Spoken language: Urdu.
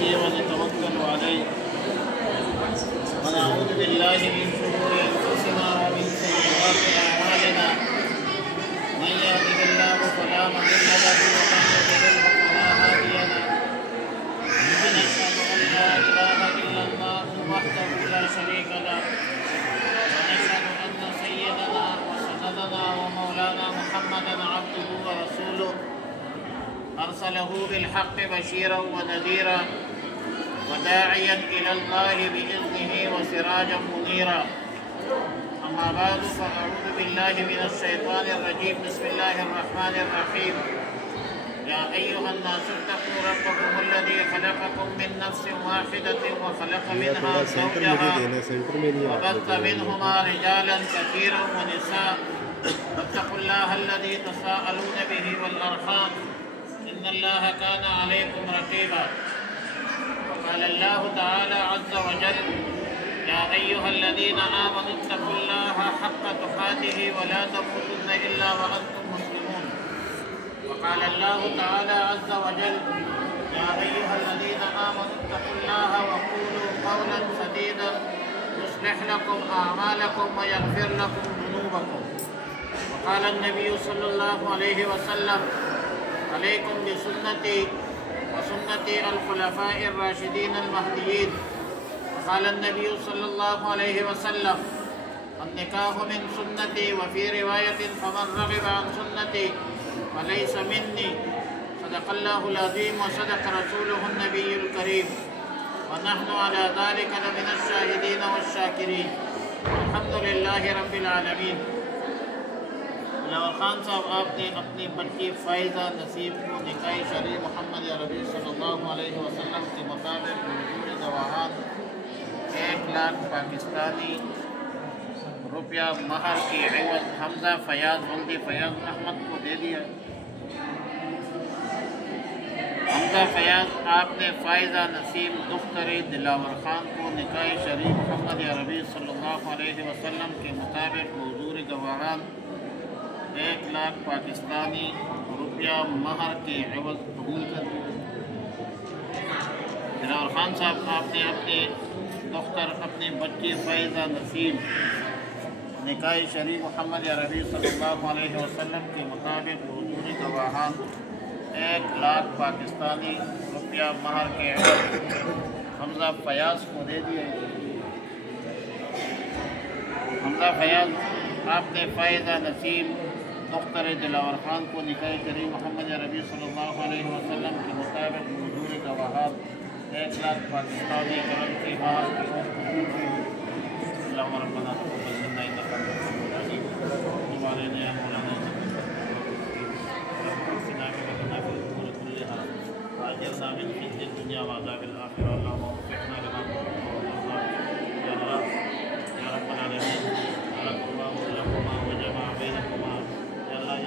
به ونتوكل عليه ونعوذ بالله من شرور أنفسنا ومن سيئات أعمالنا من يهده الله فلا مضل له ومن يضلل فلا هادي له ونشهد أن لا إله إلا الله وحده لا شريك له ونشهد أن سيدنا وسندنا ومولانا محمدا عبده ورسوله أرسله بالحق بشيرا ونذيرا وداعيا إلى الله بإذنه وسراجا منيرا. أما بعد فأعوذ بالله من الشيطان الرجيم. بسم الله الرحمن الرحيم. يا أيها الناس اتقوا ربكم الذي خلقكم من نفس واحدة وخلق منها زوجها وبث منهما رجالا كثيرا ونساء واتقوا الله الذي تساءلون به والأرحام إن الله كان عليكم رقيبا. وقال الله تعالى عز وجل يا أيها الذين آمنوا اتقوا الله حق تقاته ولا تموتن إلا وأنتم مسلمون. وقال الله تعالى عز وجل يا أيها الذين آمنوا اتقوا الله وقولوا قولا سديدا يصلح لكم أعمالكم ويغفر لكم ذنوبكم. وقال النبي صلى الله عليه وسلم عليكم بسنتي وسنة الخلفاء الراشدين المهديين. وقال النبي صلى الله عليه وسلم النكاح من سنتي وفي رواية فمن رغب عن سنتي فليس مني. صدق الله العظيم وصدق رسوله النبي الكريم ونحن على ذلك لمن الشاهدين والشاكرين الحمد لله رب العالمين. بلاول خان صاحب آپ نے اپنی بچی فائزہ نسیم کو نکاح شرعی محمد عربی صلی اللہ علیہ وسلم کے مطابق حضور گواہان 1 لاکھ پاکستانی روپیہ مہر کی عوض حمزہ فیاض ولد فیاض احمد کو دے دیا. حمزہ فیاض آپ نے فائزہ نسیم دختر دلاور خان کو نکاح شرعی محمد عربی صلی اللہ علیہ وسلم کے مطابق حضور گواہان 1 لاکھ پاکستانی روپیہ مہر کے عوض قبول کر دیا. دلاور خان صاحب آپ نے اپنے دختر اپنی بچی فائزہ نسیم نکاح شرعی محمد عربی صلی اللہ علیہ وسلم کے مطابق حضور گواہان 1 لاکھ پاکستانی روپیہ مہر کے عوض حمزہ فیاض کو دے دیا. حمزہ فیاض آپ نے فائزہ نسیم دختر دلاور خان کو نکاح شرعی محمد عربی صلی اللہ علیہ وسلم کے مطابق حضور گواہان 1 لاکھ پاکستانی کرنسی مہر کے عوض قبول کی. اللہم ربنا تقبل منا انک انت السمیع العلیم وتب علینا یا مولانا انک انت التواب الرحیم واغفر لنا في الامور كلها واجرنا من خزي الدنيا وعذاب الاخره. اللهم وفقنا لما تحب وترضى يا الله يا رب العالمين. بارك الله لكما وجمع بينكما يا الله.